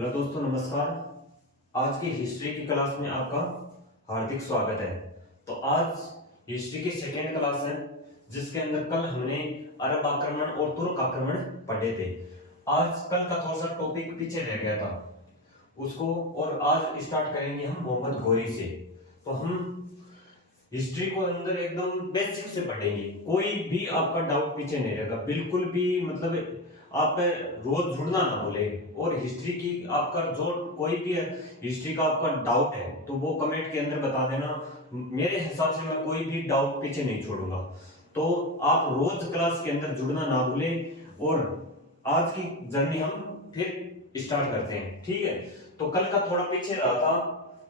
Hello दोस्तों, नमस्कार। आज की हिस्ट्री की क्लास में आपका हार्दिक स्वागत है। तो आज हिस्ट्री की सेकेंड क्लास है, जिसके अंदर कल हमने अरब आक्रमण और तुर्क आक्रमण पढ़े थे। आज कल का थोड़ा सा टॉपिक पीछे रह गया था उसको, और आज स्टार्ट करेंगे हम मोहम्मद घोरी से। तो हम हिस्ट्री को अंदर एकदम बेसिक से पढ़ेंगे, कोई भी आपका डाउट पीछे नहीं रहेगा, बिल्कुल भी। मतलब आप रोज जुड़ना ना भूले। और हिस्ट्री की आपका जो कोई भी हिस्ट्री का आपका डाउट है तो वो कमेंट के अंदर बता देना। मेरे हिसाब से मैं कोई भी डाउट पीछे नहीं छोड़ूंगा। तो आप रोज क्लास के अंदर जुड़ना ना भूले। और आज की जर्नी हम फिर स्टार्ट करते हैं, ठीक है। तो कल का थोड़ा पीछे रहा था,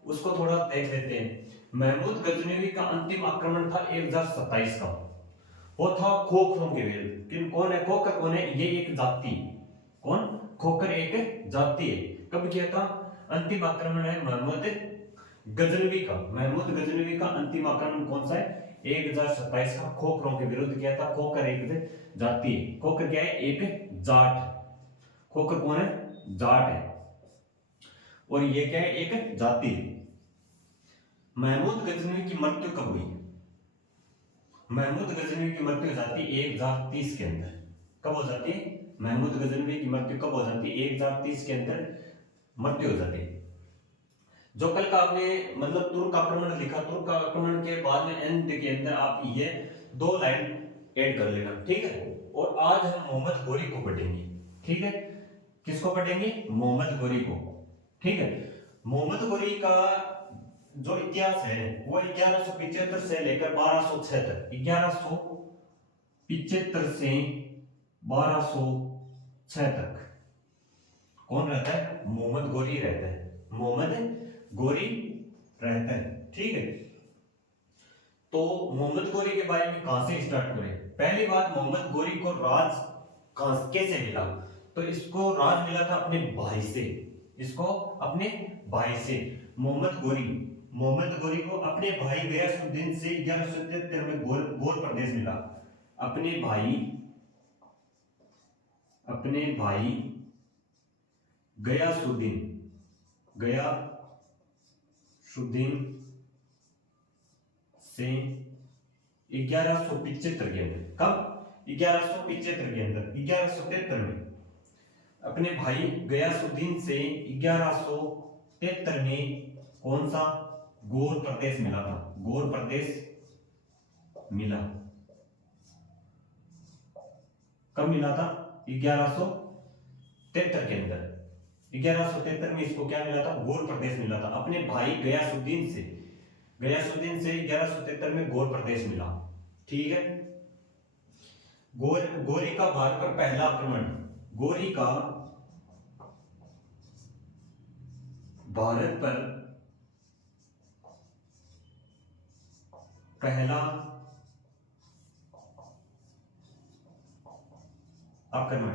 उसको थोड़ा देख लेते हैं। महमूद गजनवी का अंतिम आक्रमण था 1027 का। वो था खोखरों के विरुद्ध। किन कौन है खोखर? कौन है? ये एक जाति। कौन? खोखर एक जाति है। कब किया था? अंतिम आक्रमण है महमूद गजनवी का। महमूद गजनवी का अंतिम आक्रमण कौन सा है? 1027 का खोखरों के विरुद्ध किया था। खोखर एक जाति है। खोखर क्या है? एक जाट। खोखर कौन है? जाट है। और ये क्या है? एक जाति है। महमूद गजनवी की मृत्यु कब हुई? महमूद गजनवी की मृत्यु हो जाती है 1030 के अंदर। कब हो जाती है? महमूद गजनवी की मृत्यु कब हो जाती है? 1030 के अंदर मृत्यु हो जाती है। जो कल का आपने मतलब तुर्क आक्रमण लिखा, तुर्क आक्रमण के बाद में एंड के अंदर आप ये दो लाइन ऐड कर लेना, ठीक है। और आज हम मोहम्मद घोरी को पढ़ेंगे, ठीक है। किसको पढ़ेंगे? मोहम्मद घोरी को, ठीक है। मोहम्मद घोरी का जो इतिहास है वो 1175 से लेकर 1206 तक। 1175 से 1206 तक कौन रहता है? मोहम्मद घोरी रहता है। मोहम्मद घोरी रहता है, ठीक है। तो मोहम्मद घोरी के बारे में कहां से स्टार्ट करें? पहली बात, मोहम्मद घोरी को राज कैसे मिला? तो इसको राज मिला था अपने भाई से। इसको अपने भाई से मोहम्मद घोरी को अपने भाई गयासुद्दीन से 1177 में गोर प्रदेश मिला। अपने भाई गयासुद्दीन गयासुद्दीन से 1175 के अंदर। कब? 1175 के अंदर। 1173 में अपने भाई गयासुद्दीन से 1173 में कौन सा गोर प्रदेश मिला था? गोर प्रदेश मिला। कब मिला था? 1173 के अंदर। 1173 में इसको क्या मिला था? गोर प्रदेश मिला था अपने भाई गयासुद्दीन से। 1173 में गोर प्रदेश मिला, ठीक है। गोरी का भारत पर पहला आक्रमण। गोरी का भारत पर पहला आक्रमण।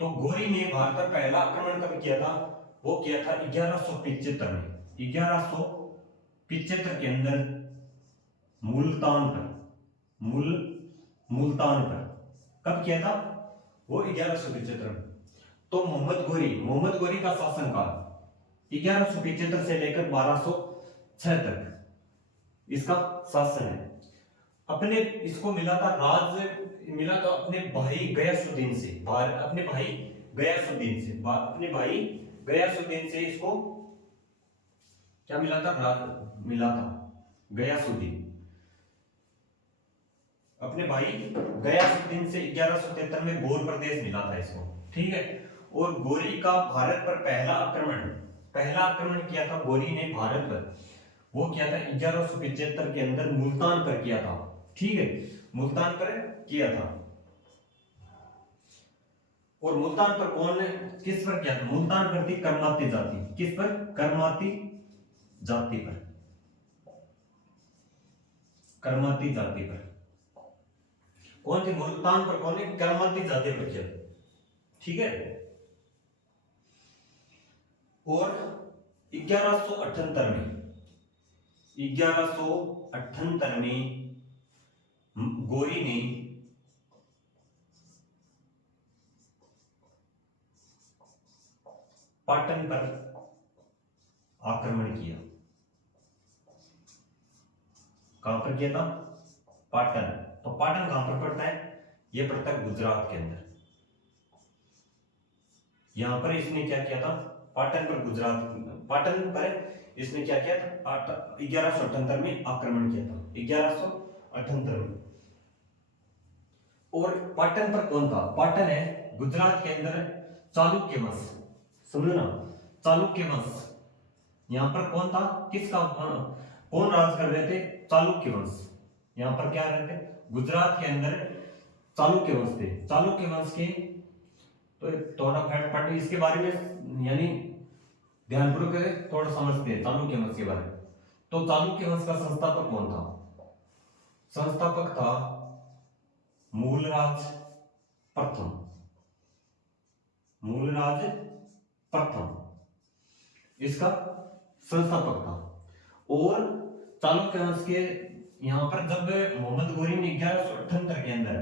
तो गोरी ने भारत पर पहला आक्रमण कब किया था? वो किया था 1175 में। 1175 के अंदर मुल्तान पर। मुल्तान पर कब किया था? वो 1175 में। तो मोहम्मद गोरी का शासनकाल 1175 से लेकर 1206 तक इसका शासन है। अपने इसको मिला था अपने भाई गयासुद्दीन से। अपने भाई गयासुद्दीन से इसको क्या मिला था? राज मिला था। गयासुद्दीन अपने भाई गयासुद्दीन से 1173 में गोर प्रदेश मिला था इसको, ठीक है। और गोरी का भारत पर पहला आक्रमण किया था गोरी ने भारत पर। वो किया था 1175 के अंदर मुल्तान पर किया था, ठीक है। मुल्तान पर किया था। और मुल्तान पर किस पर किया था? मुल्तान पर थी करमाती जाति। किस पर? करमाती जाति पर। करमाती जाति पर कौन थी? मुल्तान पर कौन है? करमाती जाति पर किया, ठीक है। और 1178 में गोरी ने पाटन पर आक्रमण किया। कहां पर किया था? पाटन। तो पाटन कहां पर पड़ता है? यह पड़ता है गुजरात के अंदर। यहां पर इसने क्या किया था? पाटन पर इसने क्या किया था? 1178 में आक्रमण किया था, 1178 में। और पाटन पर कौन था? पाटन है गुजरात के अंदर चालुक्य वंश, समझो ना, चालुक्य वंश। यहां पर कौन था? कौन राज कर रहे थे? चालुक्य वंश। यहां पर क्या रहते? गुजरात के अंदर चालुक्य वंश थे। चालुक्य वंश के तो थोड़ा फैक्ट पढ़ इसके बारे में, यानी ध्यानपूर्वक थोड़ा समझते हैं चालुक्य वंश के बारे में। तो चालुक्य वंश का संस्थापक कौन था? संस्थापक था मूलराज प्रथम। मूलराज प्रथम इसका संस्थापक था। और चालुक्य वंश के यहां पर जब मोहम्मद घोरी ने 1178 के अंदर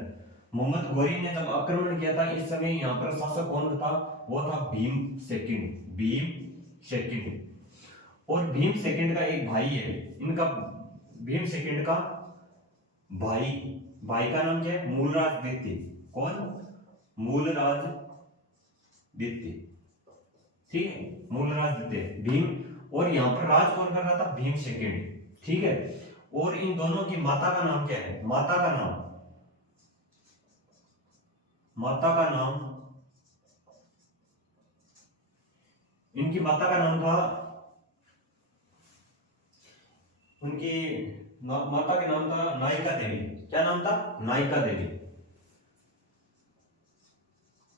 मोहम्मद घोरी ने जब आक्रमण किया था, इस समय यहां पर शासक कौन था? वो था भीम सेकंड। भीम सेकंड। और भीम सेकंड का एक भाई है इनका। भीम सेकंड का भाई का नाम क्या है? मूलराज द्वितीय। कौन? मूलराज द्वितीय। ठीक है, मूलराज द्वितीय भीम। और यहां पर राज कौन कर रहा था? भीम सेकंड। ठीक है। और इन दोनों की माता का नाम क्या है? माता का नाम इनकी माता का नाम था, उनकी माता का नाम था नायिका देवी। क्या नाम था? नायिका देवी।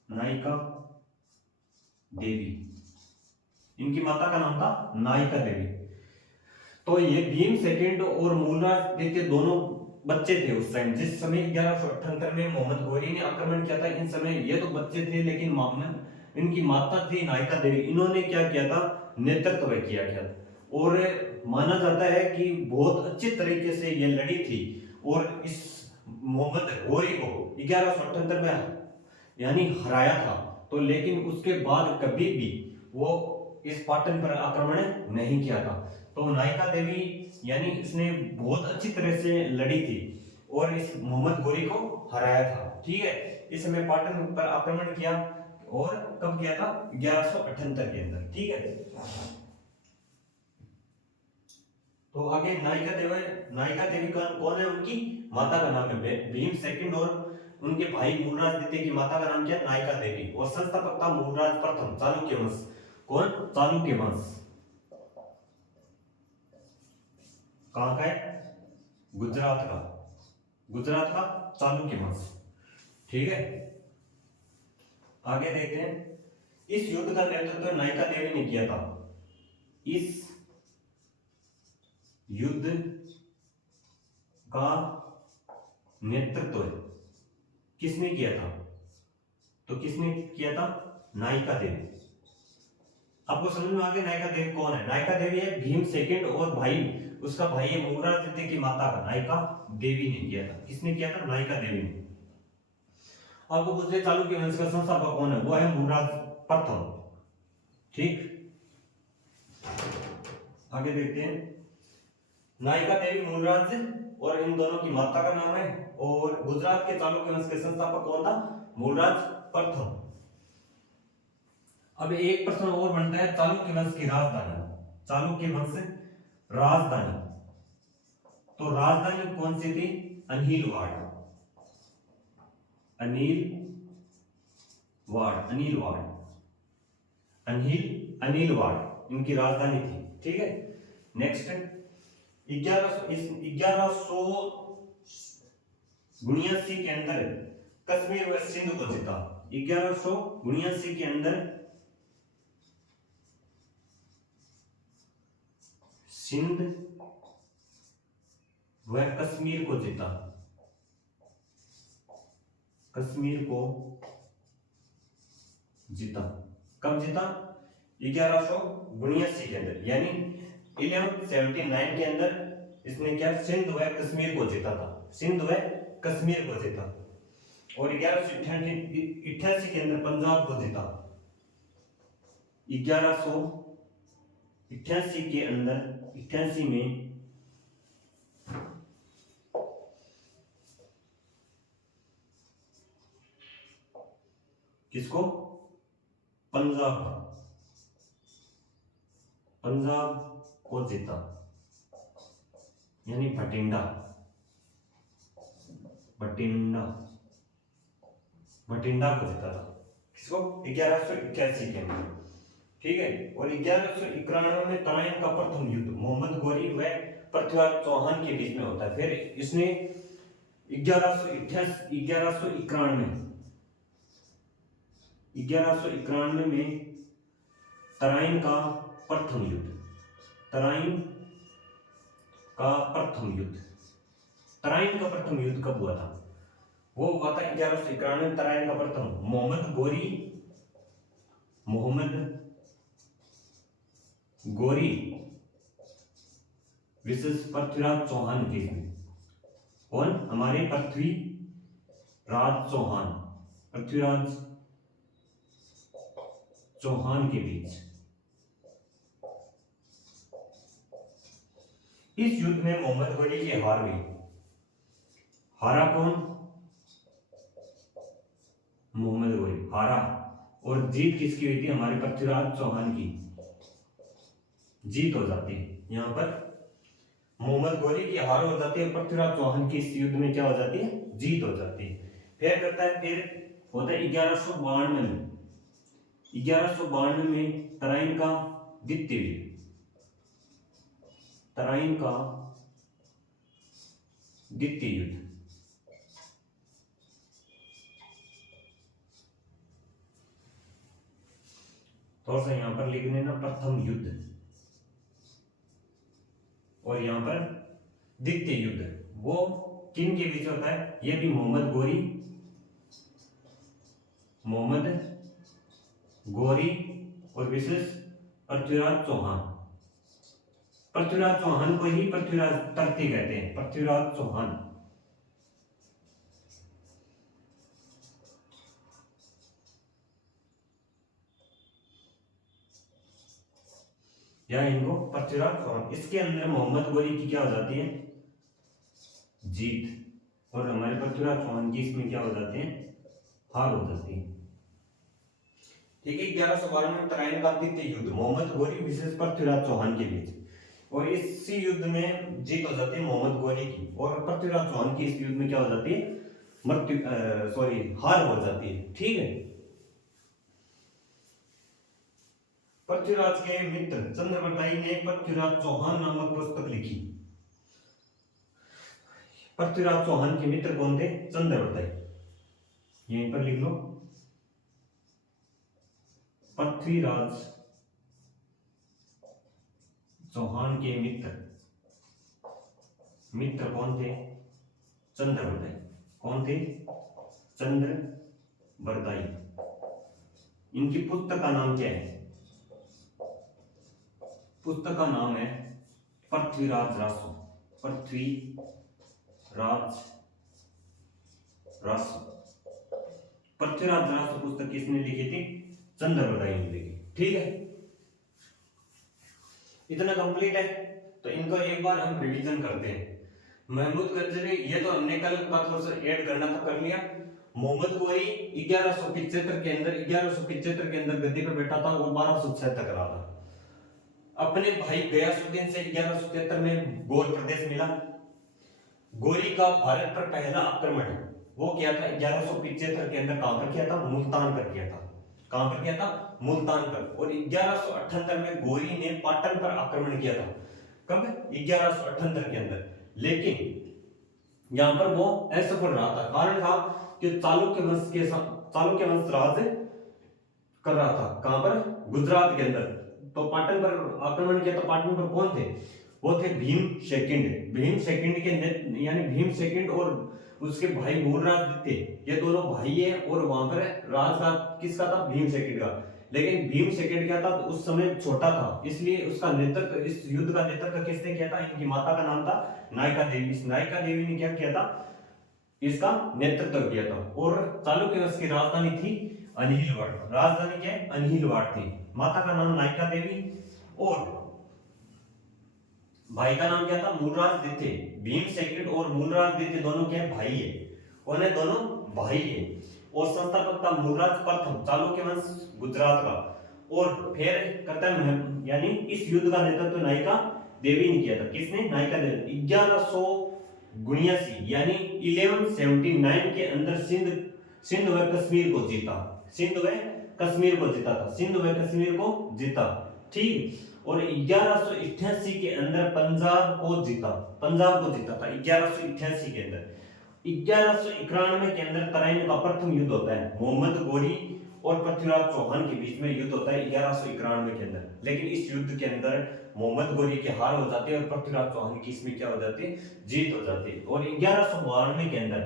नायिका देवी इनकी माता का नाम था नायिका देवी। तो ये भीम सेकंड और मूलराज द्वितीय दोनों बच्चे थे उस टाइम, जिस समय 1178 में मोहम्मद घोरी ने आक्रमण किया था। इन समय ये तो बच्चे थे, लेकिन मोहम्मद इनकी माता थी नायिका देवी, इन्होंने क्या किया था? नेतृत्व किया गया। और माना जाता है कि बहुत अच्छे तरीके से ये लड़ी थी और इस मोहम्मद घोरी को 1178 में यानी हराया था। तो लेकिन उसके बाद कभी भी वो इस पाटन पर आक्रमण नहीं किया था। तो नायिका देवी यानी इसने बहुत अच्छी तरह से लड़ी थी और इस मोहम्मद घोरी को हराया था। ठीक है, इस समय पाटन पर आक्रमण किया। और कब किया था? 1178 के अंदर। ठीक है। तो आगे नायिका देवी का कौन है? उनकी माता का नाम है भीम सेकंड। और उनके भाई मूलराज द्वितीय की माता का नाम क्या है? नायिका देवी। और संस्थापक था मूलराज प्रथम, चालुक्य वंश। कौन? चालुक्य वंश। कहां का है? गुजरात का चालुक्य वंश। ठीक है, आगे देखते हैं। इस युद्ध का नेतृत्व नायिका देवी ने किया था। इस युद्ध का नेतृत्व किसने किया था? तो किसने किया था? नायिका देवी। आपको समझ में आ गया नायिका देवी कौन है? नायिका देवी है भीम सेकंड और उसका भाई है मूलराज द्वितीय की माता का नायिका देवी ने किया था। किसने किया था? नायिका देवी ने। आपको पूछते चालुक्य वंश का संस्थापक कौन है? वो है मूलराज प्रथम। ठीक, आगे देखते हैं। नायिका देवी, मूलराज और इन दोनों की माता का नाम है। और गुजरात के चालुक्य वंश के संस्थापक कौन था? मूलराज प्रथम। अब एक प्रश्न और बनता है, चालुक्य वंश की राजधानी। चालुक्य वंश राजधानी, तो राजधानी कौन सी थी? अनिलवाड़। अनिलवाड़ इनकी राजधानी थी। ठीक है, नेक्स्ट 1179 के अंदर कश्मीर व सिंध को जीता। 1179 के अंदर सिंध व कश्मीर को जीता। कब जीता? 1179 के अंदर, यानी 1179 के अंदर इसने क्या सिंध व कश्मीर को जीता था। और 1188 के अंदर पंजाब को जीता। 1188 के अंदर 88 में किसको? पंजाब को जीता, यानी बठिंडा को जीता था। किसको? 1188 के अंदर, ठीक है। और 1191 में तराइन का प्रथम युद्ध मोहम्मद गोरी व पृथ्वीराज चौहान के बीच में होता है। फिर इसने 1191 में तराइन का प्रथम युद्ध कब हुआ था? वो हुआ था 1191 में तराइन का प्रथम मोहम्मद गोरी विशेष पृथ्वीराज चौहान के बीच में। कौन? हमारे पृथ्वीराज चौहान के बीच। इस युद्ध में मोहम्मद गोरी की हार हुई। हारा कौन? मोहम्मद गोरी हारा, और जीत किसकी हुई थी? हमारे पृथ्वीराज चौहान की जीत हो जाती है। यहाँ पर मोहम्मद गोरी की हार हो जाती है, पृथ्वीराज चौहान की इस युद्ध में क्या हो जाती है? जीत हो जाती है। फिर होता है 1192 में तराइन का द्वितीय युद्ध। थोड़ा सा यहां पर लिख लेना, प्रथम युद्ध और यहां पर द्वितीय युद्ध। वो किन के बीच होता है? ये भी मोहम्मद गोरी और विशेष पृथ्वीराज चौहान को ही पृथ्वीराज तरती कहते हैं, पृथ्वीराज चौहान। या इनको पृथ्वीराज चौहान। इसके अंदर मोहम्मद गोरी की क्या हो जाती है? जीत, और हमारे पृथ्वीराज चौहान की इसमें क्या हो जाते हैं? हार हो जाती है। ठीक है। 1192 में तराइन का द्वितीय युद्ध मोहम्मद गोरी विशेष पृथ्वीराज चौहान के बीच, और इसी युद्ध में जीत हो जाती है मोहम्मद गोरी की, और पृथ्वीराज चौहान की इस युद्ध में क्या हो जाती है? हार हो जाती है। ठीक है। पृथ्वीराज के मित्र चंद्रवरदाई ने पृथ्वीराज चौहान नामक पुस्तक लिखी। पृथ्वीराज चौहान के मित्र कौन थे? चंद्रवरदाई। यहीं पर लिख लो, पृथ्वीराज चौहान के मित्र कौन थे? चंद्रवरदाई। कौन थे? चंद्रवरदाई। इनकी पुस्तक का नाम क्या है? पुस्तक का नाम है पृथ्वीराज रासो। पृथ्वीराज रासो पुस्तक किसने लिखी थी? चंद्रवरदाई ने लिखी। ठीक है। इतना कंप्लीट है। तो इनको एक बार हम रिवीजन करते हैं। महमूद गंजरी, ये तो हमने कल का थोड़ा सा ऐड करना था, कर लिया। मोहम्मद गोरी 1175 के अंदर गद्दी पर बैठा था और 1276 तक रहा था। अपने भाई गयासुद्दीन से 1173 में गौर प्रदेश मिला। गोरी का भारत पर पहला आक्रमण वो किया था 1175 के अंदर। कहां पर किया था? मुल्तान पर किया था। कहां पर किया था? मुल्तान पर। और 1178 में गोरी ने पाटन पर आक्रमण किया था। कब? 1178 के अंदर। लेकिन यहां पर वो असफल रहा था। कारण था कि चालुक्य वंश राज कर रहा था। कहां पर? गुजरात के अंदर। तो पाटन पर आक्रमण किया। तो पाटन पर कौन थे? वो थे भीम सेकंड और उसके भाई मूलराज ये दोनों भाई है। और वहां पर राज का किसका था? भीम सेकंड का। लेकिन भीम सेकंड क्या था? तो उस समय छोटा था, इसलिए उसका नेतृत्व, इस युद्ध का नेतृत्व किसने किया था? इनकी माता का नाम था नायका देवी। इस नायका देवी ने क्या किया था? इसका नेतृत्व किया था। और चालुक्य वंश की राजधानी थी अनहिलवाड़। राजधानी क्या है? अनहिलवाड़ थी। माता का नाम नायिका देवी और भाई का नाम क्या था? मूलराज द्वितीय। भीम सेकंड और मूलराज द्वितीय दोनों क्या है? भाई है। कौन है? दोनों भाई है। और संस्थापक था मूलराज प्रथम, चालुक्य वंश, गुजरात का। और फिर करता है यानी इस युद्ध का नेतृत्व नायिका देवी ने किया था। किसने? नायिका देवी। 1179 यानी 1179 के अंदर सिंध व कश्मीर को जीता। सिंध व कश्मीर को जीता था। सिंध व कश्मीर को जीता, ठीक। और 1188 के अंदर पंजाब को जीता। पंजाब को जीता था 1188 के अंदर। 1191 के अंदर तराइन का प्रथम युद्ध होता है। मोहम्मद गोरी और पृथ्वीराज चौहान के बीच में युद्ध होता है 1191 के अंदर। लेकिन इस युद्ध के अंदर मोहम्मद गोरी की हार हो जाती है और पृथ्वीराज चौहान की इसमें क्या हो जाती है? जीत हो जाती है। और 1192 के अंदर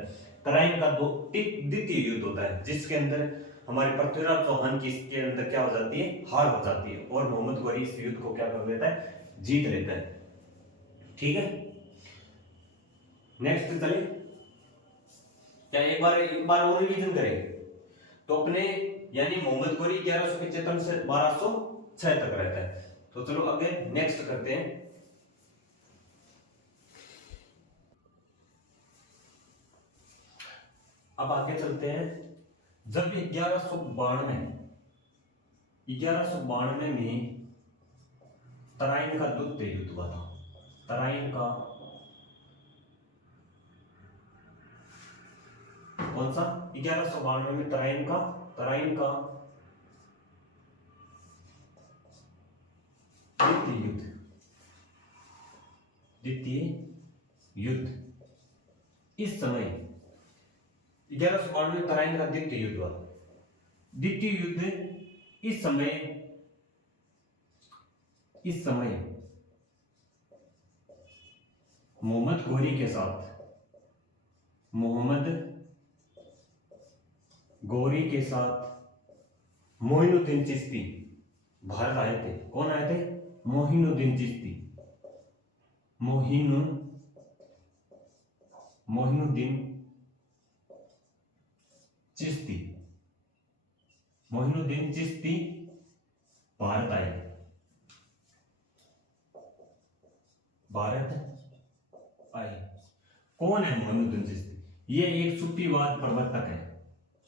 तराइन का द्वितीय युद्ध होता है, जिसके अंदर हमारे पृथ्वीराज चौहान की इसके अंदर क्या हो जाती है? हार हो जाती है। और मोहम्मद गोरी इस युद्ध को क्या कर लेता है? जीत लेता है, ठीक है। नेक्स्ट चलिए, क्या एक बार और रिवीजन करें तो अपने यानी मोहम्मद गोरी 1175 से 1206 तक रहता है। तो चलो आगे नेक्स्ट करते हैं। अब आगे चलते हैं। जब 1192 में तराइन का द्वितीय युद्ध हुआ था। तराइन का कौन सा? 1192 में तराइन का द्वितीय युद्ध। इस समय 1192 में तराइन का द्वितीय युद्ध हुआ। द्वितीय युद्ध इस समय मोहम्मद गोरी के साथ मोइनुद्दीन चिश्ती भारत आए थे। कौन आए थे? मोइनुद्दीन चिश्ती। मोइनुद्दीन चिश्ती भारत आए। कौन है मोइनुद्दीन चिश्ती? ये एक सूफीवाद प्रवर्तक है।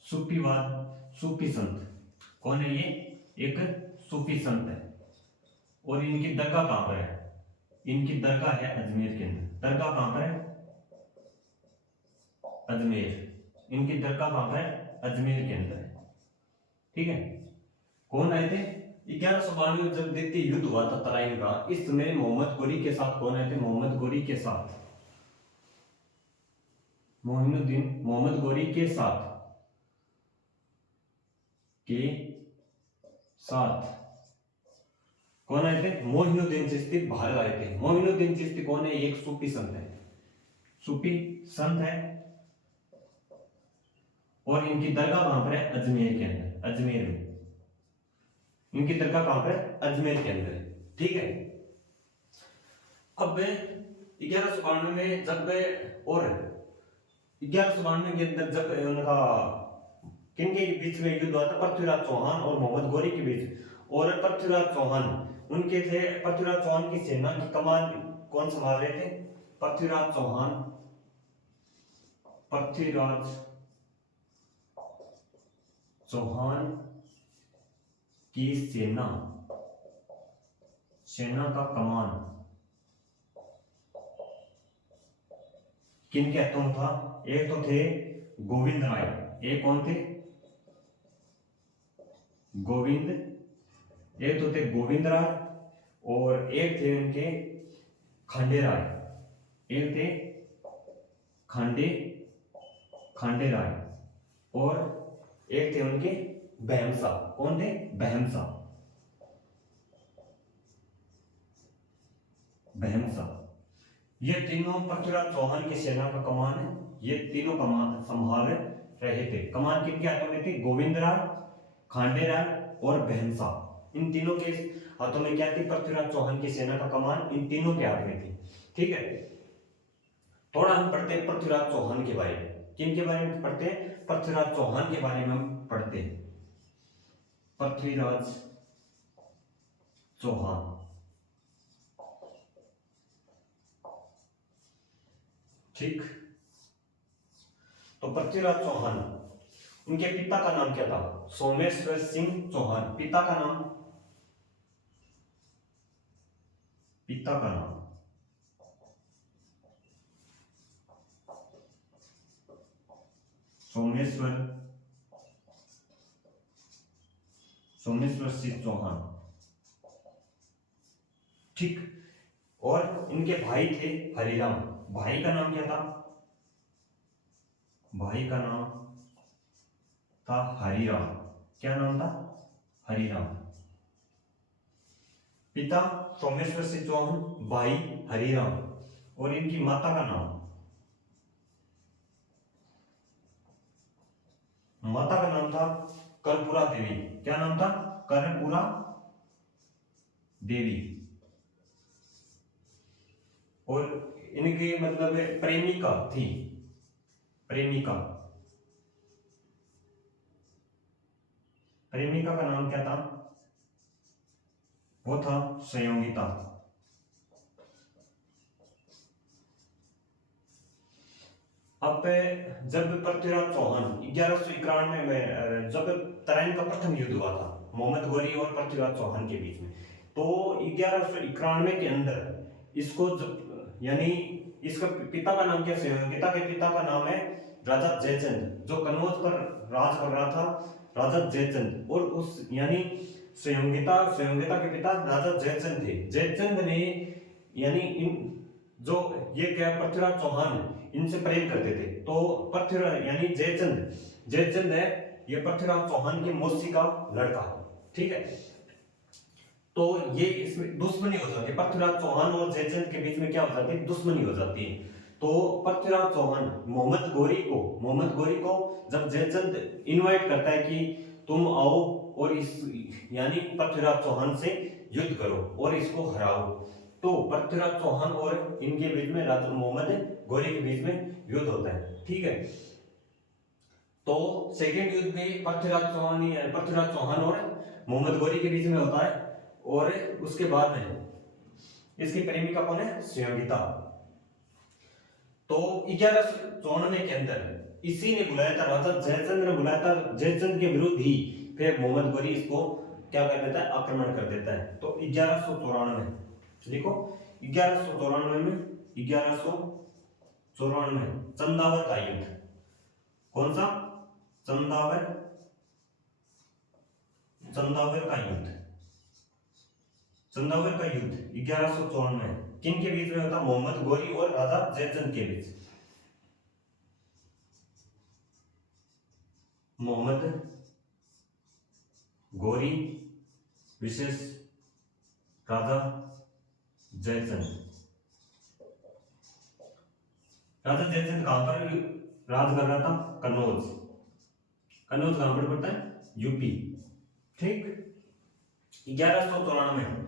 सूफी संत। कौन है ये? एक सूफी संत है। और इनकी दरगाह कहां पर है? इनकी दरगाह है अजमेर के अंदर। दरगाह कहां पर है? अजमेर। इनकी दरगाह कहां पर है? अजमेर के अंदर है, ठीक है। कौन आए थे? 1192 में जब द्वितीय युद्ध हुआ था तराइन का, इस समय मोहम्मद गोरी के साथ कौन आए थे? मोहम्मद गोरी के साथ कौन आए थे? मोइनुद्दीन चिश्ती भारत आए थे। मोइनुद्दीन चिश्ती कौन है? एक सूफी संत है। सूफी संत है। और इनकी दरगाह कहां पर है? अजमेर के अंदर। अजमेर में इनकी दरगाह कहां पर है? अजमेर के अंदर, ठीक है। अब 1192 में जब और 1192 के अंदर जब उनका किनके बीच में युद्ध हुआ था? पृथ्वीराज चौहान और मोहम्मद गोरी के बीच। और पृथ्वीराज चौहान उनके थे। पृथ्वीराज चौहान की सेना की कमान कौन संभाल रहे थे? पृथ्वीराज चौहान की सेना का कमान किन के हाथों में था? एक तो थे गोविंद राय। एक कौन थे? एक तो थे गोविंद राय और एक थे उनके खांडे राय। एक थे खांडे राय और एक थे उनके बहमसा। कौन थे? बहमसा। ये तीनों पृथ्वीराज चौहान की सेना का कमान है। ये तीनों कमान संभाल रहे थे। कमान किनके हाथों में थी? गोविंद राय, खांडे राय और बहमसा। इन तीनों के हाथों में क्या थी? पृथ्वीराज चौहान की सेना का कमान इन तीनों के हाथ में थी, ठीक है। थोड़ा हम पढ़ते हैं पृथ्वीराज चौहान के बारे में। किन के बारे में पढ़ते हैं? पृथ्वीराज चौहान के बारे में हम पढ़ते हैं। पृथ्वीराज चौहान। ठीक, तो पृथ्वीराज चौहान, उनके पिता का नाम क्या था? सोमेश्वर सिंह चौहान। पिता का नाम, पिता का नाम सोमेश्वर सिंह चौहान। ठीक, और इनके भाई थे हरिराम। भाई का नाम क्या था? भाई का नाम था हरिराम। क्या नाम था? हरिराम। पिता सोमेश्वर सिंह चौहान, भाई हरिराम, और इनकी माता का नाम, माता का नाम था कर्पूरा देवी। क्या नाम था? कर्पूरा देवी। और इनकी मतलब प्रेमिका थी, प्रेमिका, प्रेमिका का नाम क्या था? वो था संयोगिता। अब जब पृथ्वीराज चौहान 1191 में जब तराइन का प्रथम युद्ध हुआ था मोहम्मद गोरी और पृथ्वीराज चौहान के बीच में, तो 1191 के अंदर इसको यानी इसका पिता का नाम क्या? संयोगिता के पिता का नाम है राजा जयचंद, जो कन्नौज पर राज कर रहा था, राजा जयचंद। और उस यानी संयोगिता के पिता राजा जयचंद थे। जयचंद ने यानी इन जो ये क्या पृथ्वीराज चौहान इनसे प्रेम करते थे, तो पृथ्वीराज यानी जयचंद है ये पृथ्वीराज चौहान की मौसी का लड़का है। ठीक है, तो ये इसमें दुश्मनी हो जाती है, पृथ्वीराज चौहान और जयचंद के बीच में क्या हो जाती है? दुश्मनी हो जाती है। तो पृथ्वीराज चौहान मोहम्मद गोरी को जब जयचंद इनवाइट करता है कि तुम आओ और इस यानी पृथ्वीराज चौहान से युद्ध करो और इसको हराओ, तो पृथ्वीराज चौहान और इनके बीच में राजा मोहम्मद गोरी के बीच में युद्ध होता है। ठीक है, तो सेकेंड युद्ध भी पृथ्वीराज चौहान और मोहम्मद गोरी के बीच में होता है। और उसके बाद में इसकी प्रेमिका कौन है? संयोगिता। तो 1194 के अंदर इसी ने बुलाया था, राजा जयचंद ने बुलाया था, जयचंद के विरुद्ध ही फिर मोहम्मद गोरी इसको क्या कर देता है? आक्रमण कर देता है। तो 1194 लिखो, 1194 में 1194 चंदावर का युद्ध। कौन सा? चंदावर का युद्ध। चंदावर का युद्ध 1194 किन के बीच में होता? मोहम्मद गोरी और राजा जयचंद के बीच। मोहम्मद गोरी विशेष राजा जयचंद। राजा जयचंद कहां पर राज कर रहा था? कन्नौज। कन्नौज कहां पर पड़ता है? यूपी। ठीक, 1194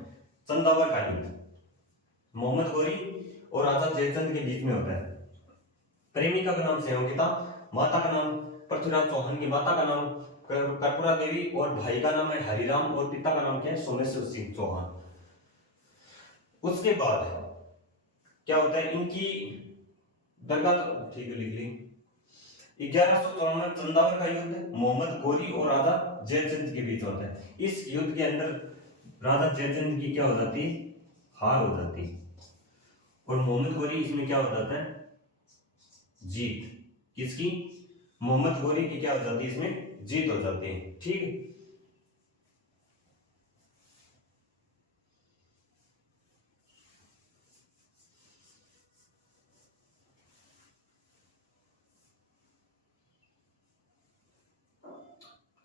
चंदावर का युद्ध मोहम्मद गोरी और राजा जयचंद के बीच में होता है। प्रेमिका का नाम संयोगिता, माता का नाम पृथ्वीराज चौहान की माता का नाम कर्पूरा देवी, और भाई का नाम है हरिराम, और पिता का नाम क्या है? सोमेश्वर सिंह चौहान। उसके बाद क्या होता है? इनकी दरगाह, ठीक है लिख ली, 1194 चंदावर का युद्ध मोहम्मद गोरी और राजा जयचंद के बीच होता है। इस युद्ध के अंदर राजा जयचंद की क्या हो जाती है? हार हो जाती है, और मोहम्मद गोरी इसमें क्या हो जाता है? जीत। किसकी? मोहम्मद गोरी की क्या हो जाती है? इसमें जीत हो जाती है। ठीक,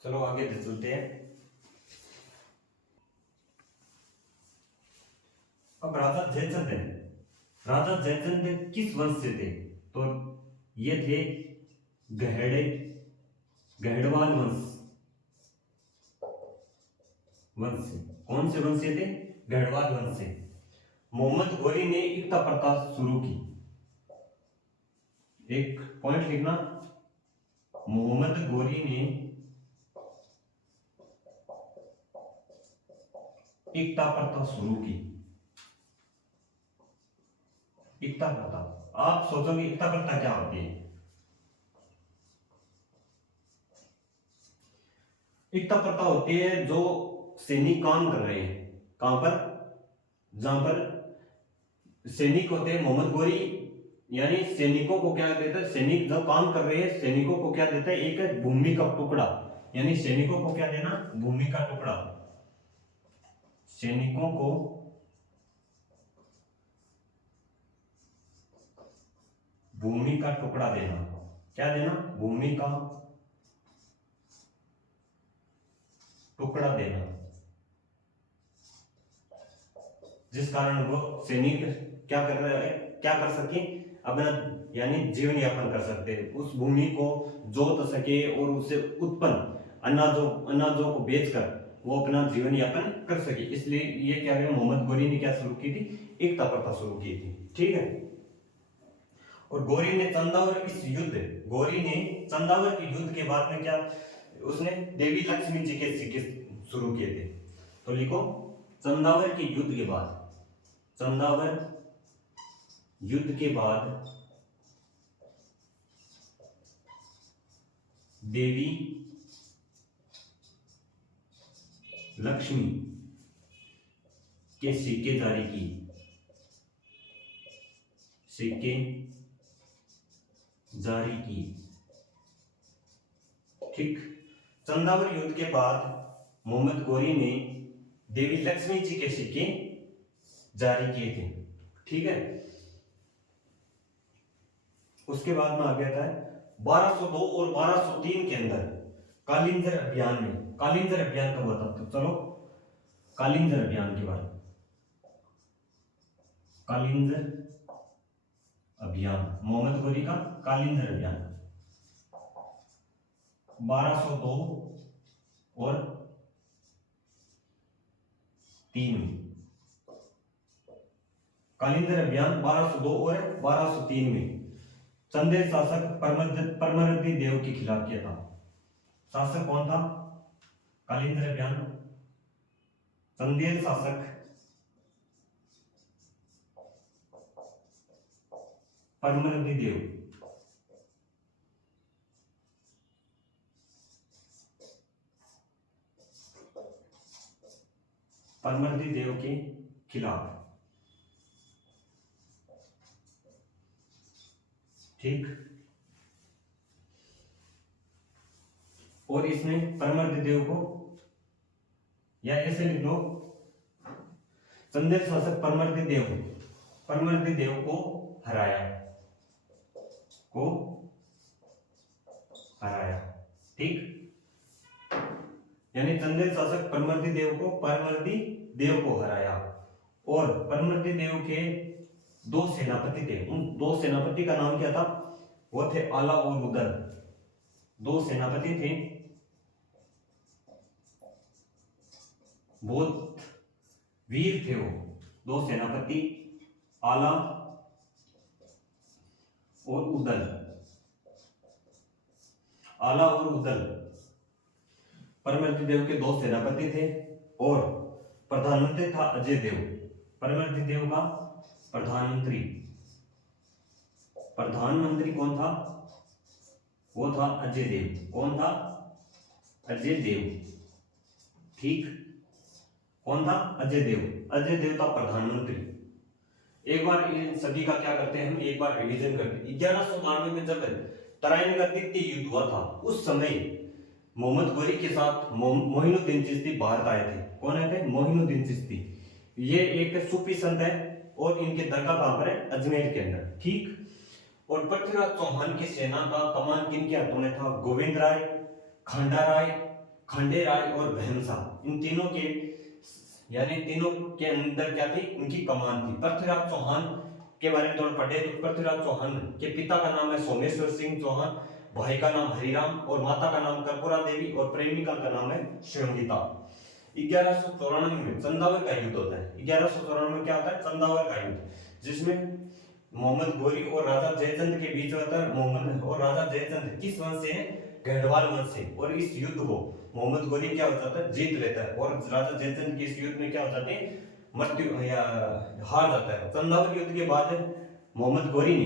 चलो आगे चलते हैं। अब राजा जयचंद है, राजा जयचंद किस वंश से थे? तो ये थे गहड़वाल वंश से। कौन से वंश से थे? गहड़वाल वंश से। मोहम्मद गोरी ने एकता प्रथा शुरू की। एक पॉइंट लिखना, मोहम्मद गोरी ने एकता प्रथा शुरू की। एकता प्रथा, आप सोचोगे एकता प्रथा क्या होती है? एकता प्रथा होती है जो सैनिक काम कर रहे हैं, कहां पर, जहां पर सैनिक होते हैं, मोहम्मद गोरी यानी सैनिकों को क्या देता है, सैनिक जब काम कर रहे हैं सैनिकों को क्या देता है, एक भूमि का टुकड़ा, यानी सैनिकों को क्या देना, भूमि का टुकड़ा, सैनिकों को भूमि का टुकड़ा देना, क्या देना, भूमि का टुकड़ा देना, जिस कारण वो सैनिक क्या कर रहे हैं, क्या कर सके, अपना यानी जीवन यापन कर सकते हैं, उस भूमि को जोत सके और उससे उत्पन्न अनाजों को बेचकर वो अपना जीवन यापन कर सके। इसलिए ये क्या है, मोहम्मद गोरी ने क्या शुरू की थी, एकता प्रथा शुरू की थी। ठीक है। और गोरी ने चंदावर के युद्ध के बाद में क्या, उसने देवी लक्ष्मी जी के सिक्के शुरू किए थे। तो लिखो, चंदावर के युद्ध के बाद, चंदावर युद्ध के बाद देवी लक्ष्मी के सिक्के जारी की, सिक्के जारी की। ठीक। चंदावर युद्ध के बाद मोहम्मद गोरी ने देवी लक्ष्मी जी के सिक्के जारी किए थे। ठीक है। उसके बाद में आ गया था 1202 और 1203 के अंदर कालिंजर अभियान में, कालिंजर अभियान कब हुआ था, तो चलो कालिंजर अभियान के बारे में, कालिंजर अभियान, मोहम्मद गोरी का कालिंजर अभियान 1202 और 3 में, कालिंजर अभियान 1202 और 1203 में चंदेल शासक परमरदी देव के खिलाफ किया था। शासक कौन था, कालिंजर अभियान, चंदेल शासक परमरदी देव, परमरदी देव के खिलाफ। ठीक। और इसमें परमरदी देव को, या ऐसे लिख लो, चंदेल शासक परमरदी देव को हराया, ठीक। यानी चंदेल शासक परमरदी देव को हराया। और परमरदी देव के 2 सेनापति थे, उन 2 सेनापति का नाम क्या था, वो थे आला और उदल। 2 सेनापति थे, बहुत वीर थे वो 2 सेनापति, आला और उदल। आला और उदल परमरदी देव के 2 सेनापति थे। और प्रधानमंत्री था अजय देव, परमरदी देव का प्रधानमंत्री कौन था, वो था अजय देव। कौन था, अजय देव। ठीक। कौन था, अजय देव था प्रधानमंत्री। एक बार इन सभी का क्या करते हैं हम, एक बार रिवीजन करते हैं। 1192 में जब तराइन का तृतीय युद्ध हुआ था, उस समय मोहम्मद गोरी के साथ मोइनुद्दीन चिश्ती भारत आए थे। कौन आए थे, मोइनुद्दीन चिश्ती। ये एक सूफी संत है और इनके दरगाह कहां पर है, अजमेर के अंदर। ठीक। और पृथ्वीराज चौहान की सेना का कमान किनके हाथों में था, गोविंद राय, खंडे राय और भैंसा, इन तीनों के, यानी तीनों के अंदर क्या थी, उनकी कमान थी। पृथ्वीराज चौहान के बारे में थोड़ा पढ़े तो पृथ्वीराज चौहान के पिता का नाम है सोमेश्वर सिंह चौहान, भाई का नाम हरिराम और माता का नाम कर्पूरा देवी और प्रेमिका का नाम है शिवंगिता। 1194 में चंदावर का युद्ध होता है। 1194 में क्या होता है, चंदावर का युद्ध, जिसमें मोहम्मद गोरी और राजा जयचंद के बीच होता है। मोहम्मद और राजा जयचंद किस वंश से हैं, गढ़वाल वंश से, और इस युद्ध को मोहम्मद गोरी क्या हो जाता है, जीत लेता है, और राजा जयचंद की इस युद्ध में क्या हो जाते हैं, मृत्यु या हार जाता है। चंदावत युद्ध के बाद मोहम्मद गोरी ने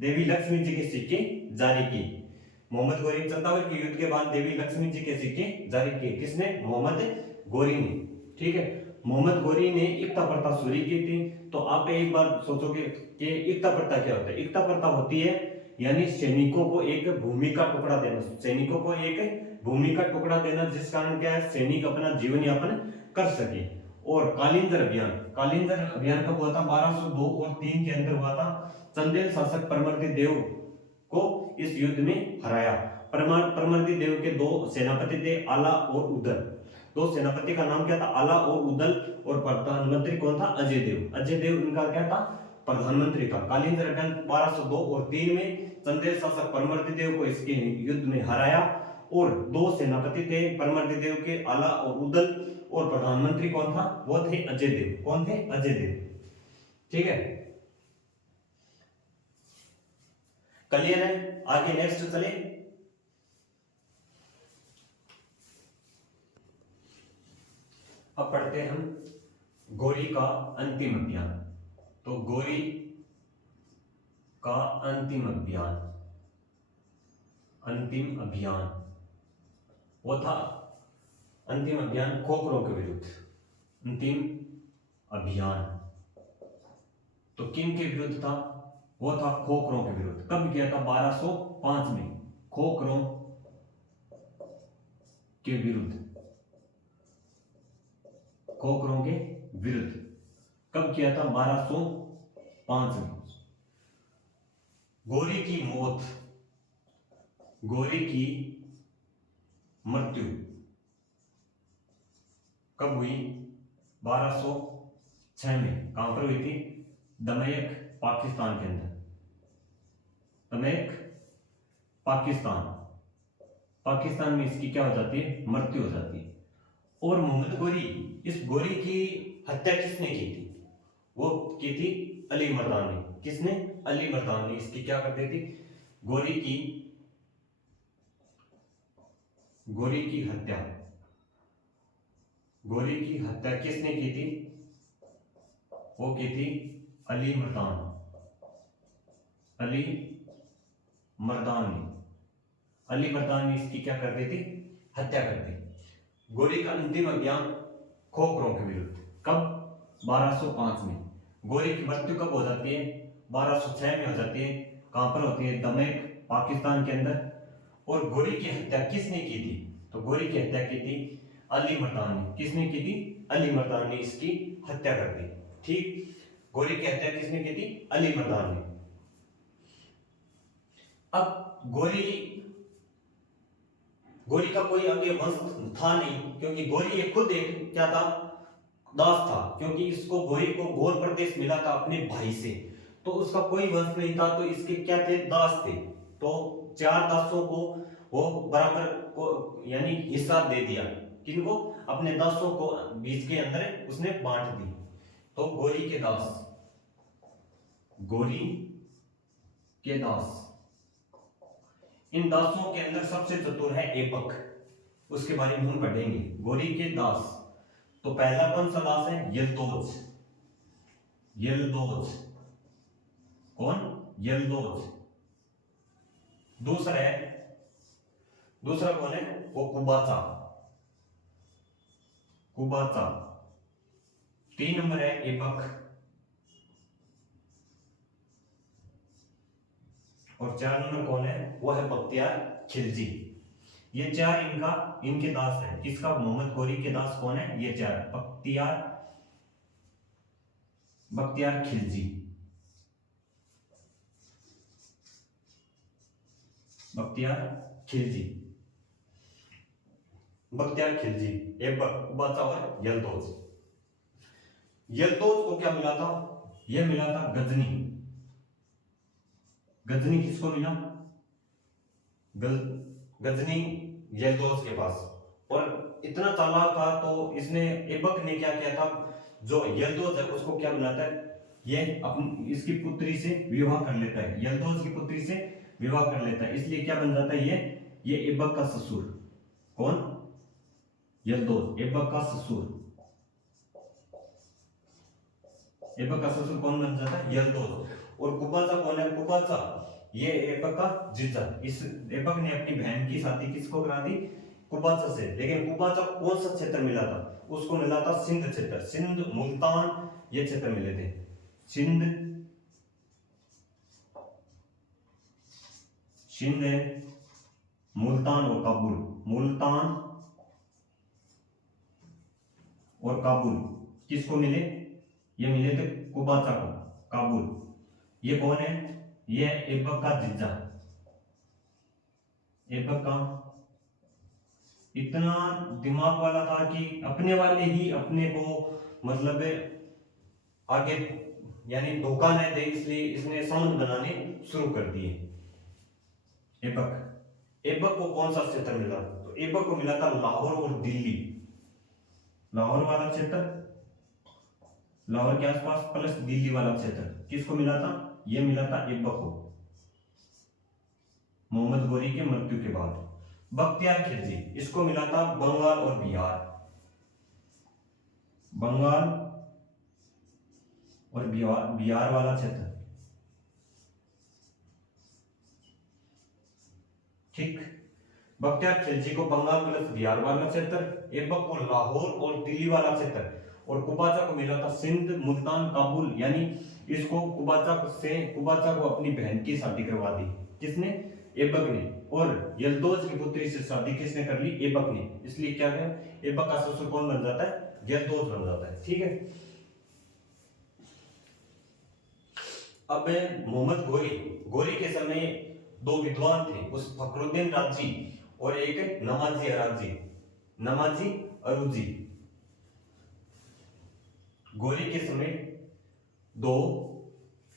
देवी लक्ष्मी जी के सिक्के जारी किए। मोहम्मद गोरी चंदावत के युद्ध के बाद देवी लक्ष्मी जी के सिक्के जारी किए। किसने? मोहम्मद गोरी ने। ठीक है, मोहम्मद गोरी ने एकता प्रथा शुरू की थी। तो आप एक बार सोचोगे कि एकता प्रथा क्या होता है? एकता प्रथा होती है यानी सैनिकों को एक भूमि का टुकड़ा देना, सैनिकों को एक भूमि का टुकड़ा देना, जिस कारण क्या है, सैनिक अपना जीवन यापन कर सके। और कालिंजर अभियान, कालिंजर अभियान कब हुआ था? 1202 और 3 के अंदर हुआ था। चंदेल शासक परमर्दी देव को इस युद्ध में हराया। परमर्दी देव के दो सेनापति थे, आला और उदल। दो सेनापति का नाम क्या था? आला और उदल। और प्रधानमंत्री कौन था? अजय देव। अजय देव इनका क्या था? प्रधानमंत्री था। कालिंजर अभियान 1202 और 3 में चंदेल शासक परमर्दी देव को इसके युद्ध में हराया। और दो सेनापति थे परमर्दी देव के, आला और उदल। और प्रधानमंत्री कौन था? वो थे अजय देव। कौन थे? अजय देव। ठीक है, क्लियर है? आगे नेक्स्ट चले। अब पढ़ते हैं हम गोरी का अंतिम अभियान। तो गोरी का अंतिम अभियान, अंतिम अभियान वो था अंतिम अभियान खोखरों के विरुद्ध। अंतिम अभियान तो किन के विरुद्ध था? वो था खोखरों के विरुद्ध। कब किया था? 1205 में खोखरों के विरुद्ध। खोखरों के विरुद्ध कब किया था? 1205 में। गोरी की मौत, गोरी की मृत्यु कब हुई? 1206 में। कहां पर हुई थी? दमयक, पाकिस्तान के अंदर। दमयक, पाकिस्तान। पाकिस्तान में इसकी क्या हो जाती है? मृत्यु हो जाती है। और मोहम्मद गोरी, इस गोरी की हत्या किसने की थी? वो की थी अली मर्दान ने। किसने? अली मर्दान ने इसकी क्या करती थी? गोरी की हत्या, गोरी की हत्या किसने की थी? वो की थी अली मर्दान, अली मर्दान ने। अली मर्दान ने इसकी क्या कर दी थी? हत्या कर दी। गोरी का अंतिम अभियान खोखरों के विरुद्ध कब? 1205 में। गोरी की मृत्यु कब हो जाती है? 1206 में हो जाती है। कहां पर होती है? दमयक, पाकिस्तान के अंदर। और गोरी की हत्या किसने की थी? तो गोरी की हत्या की थी अली मर्दान ने। किसने की थी? अली मर्दान ने इसकी हत्या कर दी। ठीक, गोरी की हत्या किसने की थी? अली मर्दान ने। अब गोरी का कोई आगे वंश था नहीं, क्योंकि गोरी ये खुद एक क्या था? दास था। क्योंकि इसको गोरी को गौर प्रदेश मिला था अपने भाई से, तो उसका कोई वंश नहीं था। तो इसके क्या थे? दास थे। तो 4 दासों को वो बराबर को यानी हिस्सा दे दिया। किनको? अपने दासों को बीच के अंदर उसने बांट दी। तो गोरी के दास, गोरी के दास। इन दासों के अंदर सबसे चतुर है ऐबक, उसके बारे में हम पढ़ेंगे। गोरी के दास, तो पहला कौन सा दास है? यल्दोज। यल्दोज कौन? यल्दोज। दूसरा कौन है? वो कुबाचा, कुबाचा। 3 नंबर है ऐबक। और 4 नंबर कौन है? वो है बख्तियार खिलजी। ये 4 इनके दास है। किसका? मोहम्मद गोरी के दास कौन है? ये 4 बख्तियार खिलजी, बख्तियार खिलजी, बख्तियार खिलजी, ऐबक, कुबाचा और यल्दोज। यल्दोज को क्या मिला था? यह मिला था गजनी। गजनी किसको मिला? गजनी यल्दोज के पास। और इतना चालाक था तो इसने, ऐबक ने क्या किया था? जो यल्दोज है उसको क्या बनाता है? ये अपनी इसकी पुत्री से विवाह कर लेता है। यल्दोज की पुत्री से विवाह कर लेता है, इसलिए क्या बन जाता है? ये ये ऐबक का ससुर। कौन? यल्दोज, ऐबक का ससुर। ऐबक का ससुर कौन बन जाता है? यल्दोज। और कुबाचा कौन है? कुबाचा ये ऐबक का जीजा। इस ऐबक ने अपनी बहन की शादी किसको करा दी? कुबाचा से। लेकिन कुबाचा को कौन सा क्षेत्र मिला था? उसको मिला था सिंध क्षेत्र, सिंध, मुल्तान, ये क्षेत्र मिले थे। सिंध, सिंध है, मुल्तान और काबुल। मुल्तान और काबुल किसको मिले? ये मिले थे कुबाचा को। काबुल, ये कौन है? ये ऐबक का जीजा। ऐबक का इतना दिमाग वाला था कि अपने वाले ही अपने को मतलब आगे यानी धोखा न दे, इसलिए इसने संबंध बनाने शुरू कर दिए। ऐबक, ऐबक को कौन सा क्षेत्र मिला? तो ऐबक को मिला था लाहौर और दिल्ली। लाहौर वाला क्षेत्र, लाहौर के आसपास प्लस दिल्ली वाला क्षेत्र किसको मिला था? ये मिला था ऐबक को, मोहम्मद गोरी के मृत्यु के बाद। बख्तियार खिलजी, इसको मिला था बंगाल और बिहार। बंगाल और बिहार वाला क्षेत्र। ठीक, बख्तियार खिलजी को बंगाल प्लस बिहार वाला क्षेत्र, ऐबक को लाहौर और दिल्ली वाला क्षेत्र, और कुबाचा को मिला था सिंध, मुल्तान, काबुल। यानी इसको कुबाचा को अपनी बहन की शादी करवा दी। किसने? ऐबक ने। और यल्दोज की पुत्री से शादी किसने कर ली? ऐबक ने। इसलिए क्या है, ऐबक का ससुर कौन बन जाता है? यल्दोज बन जाता है। ठीक है। अब मोहम्मद गोरी, गोरी के समय दो विद्वान थे, उस फखरुद्दीन राजी और एक नमाजी अराजी, नमाजी अरूजी। गोरी के समय दो,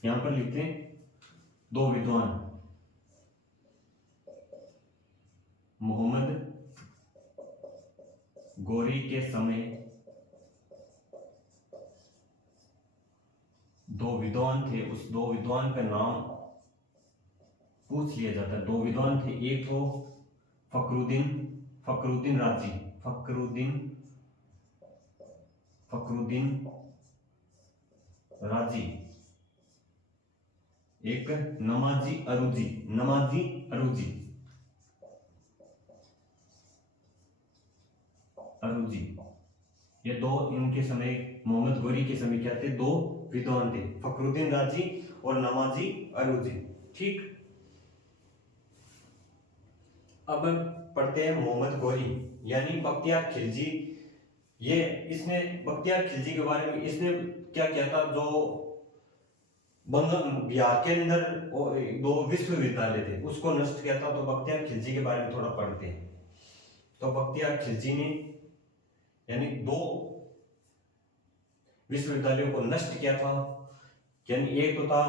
यहां पर लिखते हैं, दो विद्वान, मोहम्मद गोरी के समय दो विद्वान थे। उस दो विद्वान का नाम पूछ लिया जाता है। दो विद्वान थे, एक तो फखरुद्दीन राजी, फखरुद्दीन राजी, एक नमाजी अरूजी। ये दो, इनके समय मोहम्मद गोरी के समय क्या थे? दो विद्वान थे, फखरुद्दीन राजी और नमाजी अरूजी। ठीक। अब पढ़ते हैं मोहम्मद गोरी यानी बख्तियार खिलजी। इसने बख्तियार खिलजी के बारे में इसने क्या किया था? जो बिहार के अंदर दो विश्वविद्यालय थे उसको नष्ट किया था। तो बख्तियार खिलजी के बारे में थोड़ा पढ़ते हैं। तो बख्तियार खिलजी ने यानी दो विश्वविद्यालयों को नष्ट किया था। यानी एक तो था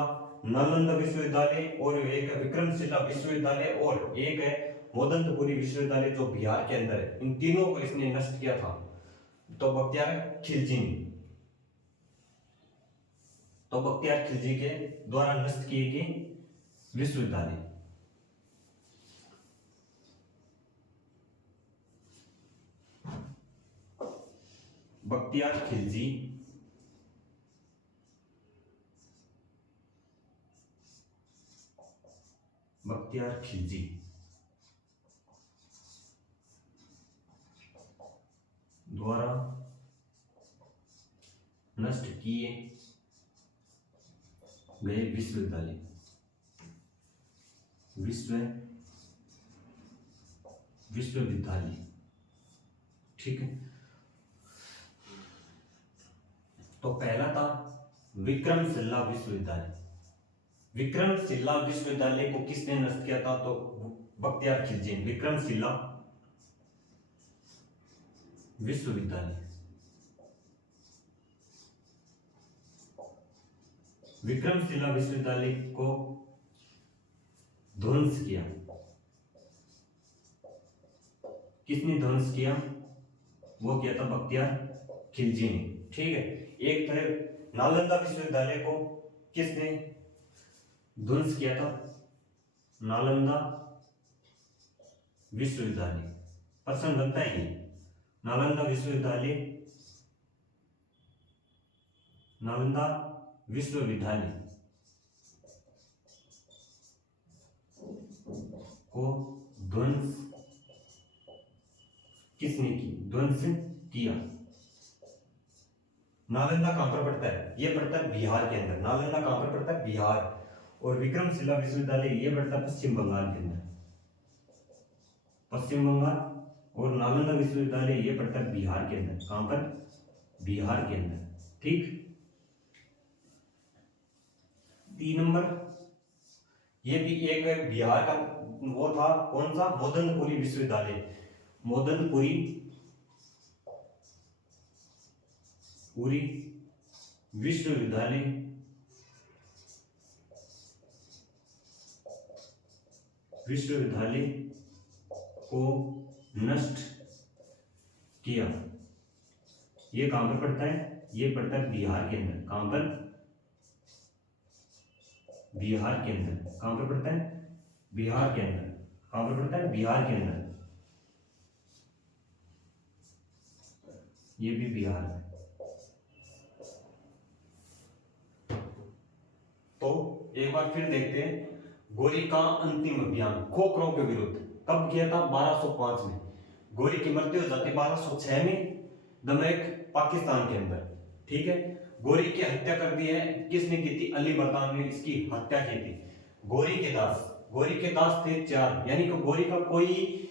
नालंदा विश्वविद्यालय और एक विक्रमशिला विश्वविद्यालय और एक है मोदन्तपुरी विश्वविद्यालय जो बिहार के अंदर है। इन तीनों को इसने नष्ट किया था। तो बख्तियार खिलजी ने, तो बख्तियार खिलजी के द्वारा नष्ट किए गए विश्वविद्यालय। बख्तियार खिलजी द्वारा नष्ट किए गए विश्वविद्यालय। ठीक है। तो पहला था विक्रमशिला विश्वविद्यालय। विक्रमशिला विश्वविद्यालय को किसने नष्ट किया था? तो बख्तियार खिलजी। विक्रमशिला विश्वविद्यालय, विक्रमशिला विश्वविद्यालय को ध्वंस किया। किसने ध्वंस किया? वो किया था बख्तियार खिलजी ने। ठीक है। एक तरफ नालंदा विश्वविद्यालय को किसने ध्वंस किया था? नालंदा विश्वविद्यालय, प्रश्न बनता है ये नालंदा विश्वविद्यालय, नालंदा विश्वविद्यालय को ध्वंस किसने की, ध्वंस किया। नालंदा कहां पर पड़ता है, ये पड़ता है बिहार के अंदर। नालंदा कहां पर पड़ता है, बिहार। और विक्रमशिला विश्वविद्यालय ये पड़ता है पश्चिम बंगाल के अंदर, पश्चिम बंगाल। और नालंदा विश्वविद्यालय ये पड़ता है बिहार के अंदर, कहां पर, बिहार के अंदर। ठीक। 3 नंबर, ये भी एक बिहार का वो था, कौन सा, मोदनपुरी विश्वविद्यालय, मोदनपुरी पूरी विश्वविद्यालय को नष्ट किया। ये कहां पर पड़ता है, ये पड़ता है बिहार के अंदर। कहां पर, बिहार के अंदर। कहां पर पड़ता है, बिहार के अंदर। कहां पर पड़ता है, बिहार के अंदर। ये भी बिहार है। तो एक बार फिर देखते हैं, गोरी का अंतिम अभियान खोखरों के विरुद्ध कब किया था, 1205 में। गोरी की मृत्यु हो जाती 1206 में, दमैक पाकिस्तान के अंदर। ठीक है। गोरी की हत्या कर दी है, किसने की थी, अली मर्दान ने इसकी हत्या की थी। गोरी के दास, गोरी के दास थे 4, यानी कि गोरी का कोई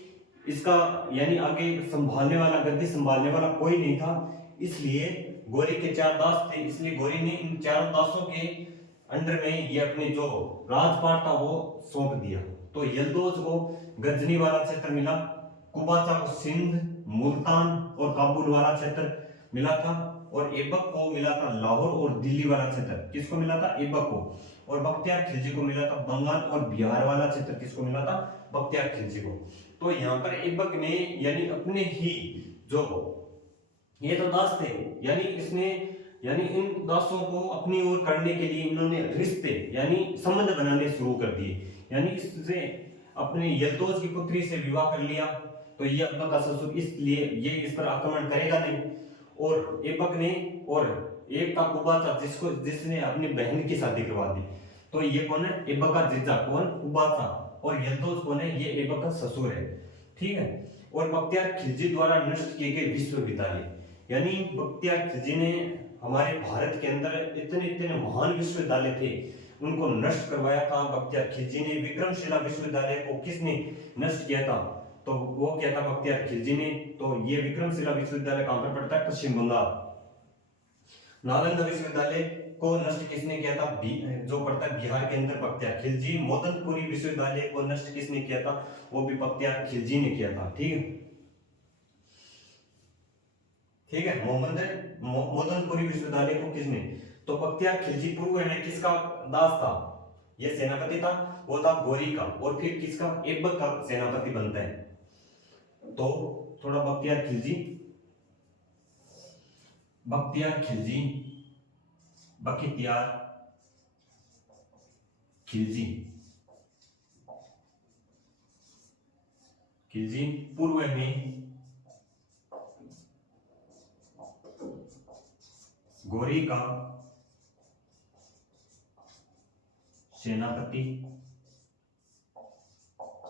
इसका यानी आगे संभालने वाला, गद्दी संभालने वाला कोई नहीं था, इसलिए गोरी के 4 दास थे। इसलिए गोरी ने इन 4 दासों के अंडर में ये अपने जो राजपाट था वो सौंप दिया। तो यल्दोज को गजनी वाला क्षेत्र मिला, कुबाचा को सिंध, मुल्तान और काबुल वाला क्षेत्र मिला था, और ऐबक को मिला था लाहौर और दिल्ली वाला क्षेत्र। किसको मिला था, ऐबक को। और बख्तियार खिलजी को मिला था बंगाल और बिहार वाला क्षेत्र। किसको मिला था, बख्तियार खिलजी को। तो यहाँ पर ऐबक ने यानी अपने ही जो ये तो दास थे, यानी इसने यानी इन दासों को अपनी ओर करने के लिए इन्होंने रिश्ते यानी संबंध बनाने शुरू कर दिए। यानी इससे अपने यल्दोज की पुत्री से विवाह कर लिया, तो ये ऐबक का ससुर, इसलिए ये इस पर आक्रमण करेगा नहीं। और ऐबक ने, और एक का कुबाचा जिसने अपनी बहन की शादी करवा दी। तो ये कौन है, ऐबक का जीजा कौन, कुबाचा। और यल्दोज कौन है, ये ऐबक का ससुर है। ठीक है। और बख्तियार खिलजी द्वारा नष्ट किए गए विश्वविद्यालय, यानी बख्तियार खिलजी ने हमारे भारत के अंदर इतने इतने महान विश्वविद्यालय थे, उनको नष्ट करवाया था बख्तियार खिलजी ने। विक्रमशिला विश्वविद्यालय को किसने नष्ट किया था, तो वो किया था बख्तियार खिलजी ने। तो ये विक्रमशिला विश्वविद्यालय कहां पर पड़ता है, पश्चिम बंगाल। नालंदा विश्वविद्यालय को नष्ट किसने किया था, जो पड़ता है बिहार के अंदर, बख्तियार खिलजी। मोदनपुरी विश्वविद्यालय को नष्ट किसने किया था, वो भी बख्तियार खिलजी ने किया था। ठीक है, ठीक है। मोदनपुरी विश्वविद्यालय को किसने, तो बख्तियार खिलजी पूर्व में किसका दास था, ये सेनापति था, वो था गोरी का। और फिर किसका, ऐबक का सेनापति बनता है। तो थोड़ा बख्तियार खिलजी, बख्तियार खिलजी, बख्तियार खिलजी, खिलजी पूर्व में गोरी का सेनापति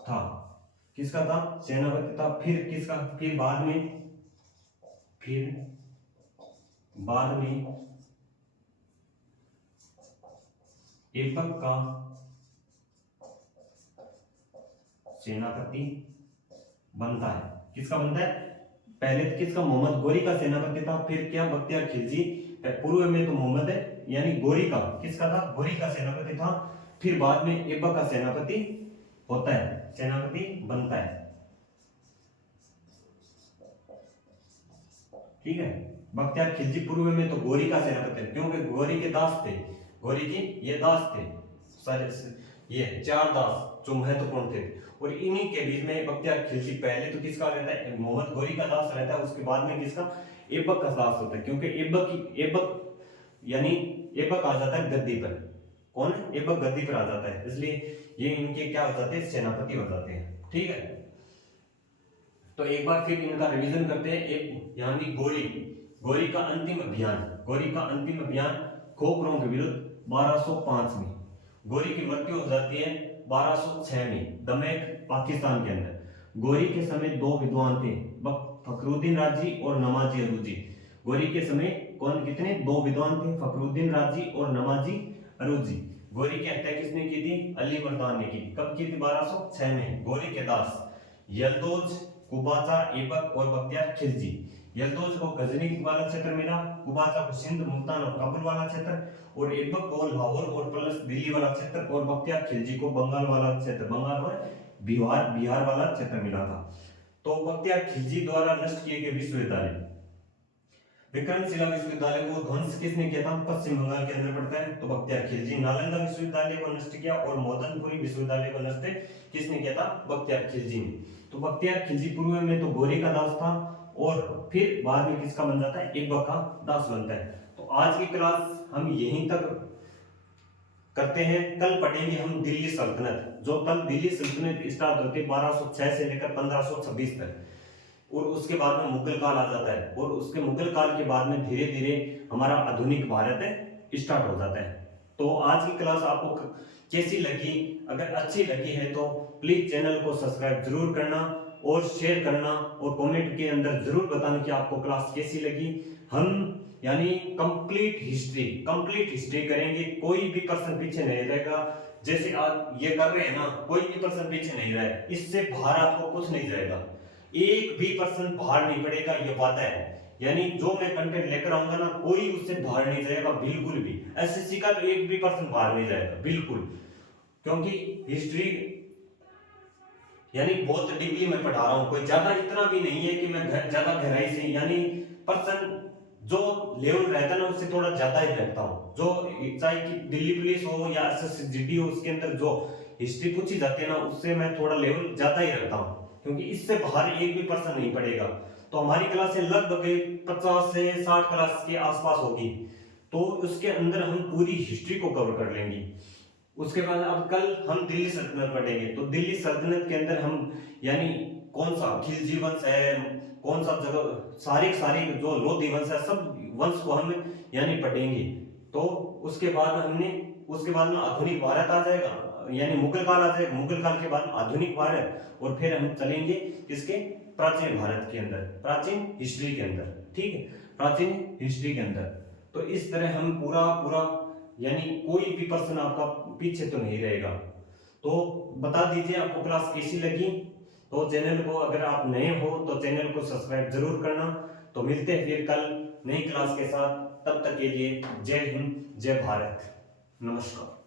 था। किसका था, सेनापति था। फिर किसका, फिर बाद में ऐबक का सेनापति बनता है। किसका बनता है, पहले तो किसका, मोहम्मद गोरी का सेनापति था। फिर क्या, बख्तियार खिलजी। पूर्व में तो मोहम्मद है यानी गोरी का, किसका था, गोरी का सेनापति था। फिर बाद में ऐबक का सेनापति होता है, सेनापति बनता है। ठीक है। बख्तियार खिलजी पूर्व में तो गोरी का सेनापति, क्योंकि गोरी के दास थे, गोरी की ये दास थे सारे, ये 4 दास जो महत्वपूर्ण थे। और इन्हीं के बीच में बख्तियार खिलजी पहले तो किसका रहता है, मोहम्मद गोरी का दास रहता है, उसके बाद में किसका, ऐबक का दास होता है। क्योंकि ऐबक यानी ऐबक आ जाता है गद्दी पर, कौन, ऐबक गद्दी पर आ जाता है, इसलिए ये इनके क्या हो जाते हैं, सेनापति हो जाते हैं। ठीक है। तो एक बार फिर इनका रिवीजन करते हैं। एक यानी गोरी, गोरी का अंतिम अभियान, गोरी का अंतिम अभियान खोखरों के विरुद्ध 1205 में। गोरी की मृत्यु हो जाती है 1206 में दमेक पाकिस्तान के अंदर। गोरी के समय दो विद्वान थे, फखरुद्दीन राजी और नमाजी अरूजी। गोरी के समय कौन कितने दो विद्वान थे, फखरुद्दीन राजी और नमाजी अरूजी। गोरी की हत्या किसने की थी? अली मर्दान ने की थी। कब की थी? 1206 में। गोरी के दास यल्दोज, कुबाचा, ऐबक और बख्तियार खिलजी। यल्दोज को गजनी वाला क्षेत्र मिला, कुबाचा को सिंध, मुल्तान और काबुल वाला क्षेत्र, और ऐबक को लाहौर और प्लस दिल्ली वाला क्षेत्र, और बख्तियार खिलजी को बंगाल वाला क्षेत्र, बंगाल और बिहार वाला क्षेत्र मिला था। तो बख्तियार खिलजी द्वारा नष्ट किए गए विश्वविद्यालय, विक्रमशिला विश्वविद्यालय को ध्वंस किसने किया था? पश्चिम बंगाल के अंदर पड़ता है, तो बख्तियार खिलजी। नालंदा विश्वविद्यालय को नष्ट किया और मदनपुरी विश्वविद्यालय को नष्ट किसने किया था? बख्तियार खिलजी ने। तो बख्तियार खिलजी पूर्व में तो गोरी का दास था और फिर बाद में किसका बन जाता है? ऐबक का दास बनता है। तो आज की क्लास हम यहीं तक करते हैं। कल पढ़ेंगे हम दिल्ली सल्तनत, जो कल दिल्ली सल्तनत स्टार्ट होती है 1206 से लेकर 1526 तक, और उसके बाद में मुगल काल आ जाता है, और उसके मुगल काल के बाद में धीरे धीरे हमारा आधुनिक भारत स्टार्ट हो जाता है। तो आज की क्लास आपको कैसी लगी? अगर अच्छी लगी है तो प्लीज चैनल को सब्सक्राइब जरूर करना और शेयर करना, और कमेंट के अंदर जरूर बताना कि आपको क्लास कैसी लगी। हम यानी कंप्लीट हिस्ट्री करेंगे, कोई भी पर्सन पीछे नहीं रहेगा। जैसे आज ये कर रहे हैं ना, कोई भी पर्सन पीछे नहीं रहे, इससे बाहर आपको कुछ नहीं जाएगा, एक भी पर्सन बाहर नहीं पड़ेगा, ये बात है। यानी जो मैं कंटेंट लेकर आऊंगा ना, कोई उससे बाहर नहीं जाएगा बिल्कुल भी। एसएससी का तो एक भी पर्सन बाहर नहीं जाएगा बिल्कुल, क्योंकि हिस्ट्री यानी बहुत डीपली मैं पढ़ा रहा हूं, कोई ज्यादा इतना भी नहीं है कि मैं ज्यादा गहराई से, यानी पर्सन जो लेवल रहता है ना उससे थोड़ा ज्यादा ही रखता हूँ। जो चाहे कि दिल्ली पुलिस हो या एसएससी हो, उसके अंदर जो हिस्ट्री पूछी जाती है ना, उससे मैं थोड़ा लेवल ज्यादा ही रखता हूँ, क्योंकि इससे बाहर एक भी पर्सन नहीं पड़ेगा। तो हमारी क्लासें लगभग 50 से 60 क्लास के आसपास होगी, तो उसके अंदर हम पूरी हिस्ट्री को कवर कर लेंगे। उसके बाद अब कल हम दिल्ली सल्तनत पढ़ेंगे। तो दिल्ली सल्तनत के अंदर हम यानी कौन सा खिलजी वंश है, कौन सा जगह, सारे जो लोधी वंश है, सब वंश को हम यानी पढ़ेंगे। तो उसके बाद में आधुनिक भारत आ जाएगा, यानी मुगल काल आ जाएगा, मुगल काल के बाद आधुनिक भारत, और फिर हम चलेंगे किसके? प्राचीन भारत के अंदर, प्राचीन हिस्ट्री के अंदर। ठीक है, प्राचीन हिस्ट्री के अंदर। तो इस तरह हम पूरा यानी कोई भी पर्सन आपका पीछे तो नहीं रहेगा। तो बता दीजिए आपको क्लास कैसी लगी। तो चैनल को, अगर आप नए हो तो चैनल को सब्सक्राइब जरूर करना। तो मिलते हैं फिर कल नई क्लास के साथ, तब तक के लिए जय हिंद, जय भारत, नमस्कार।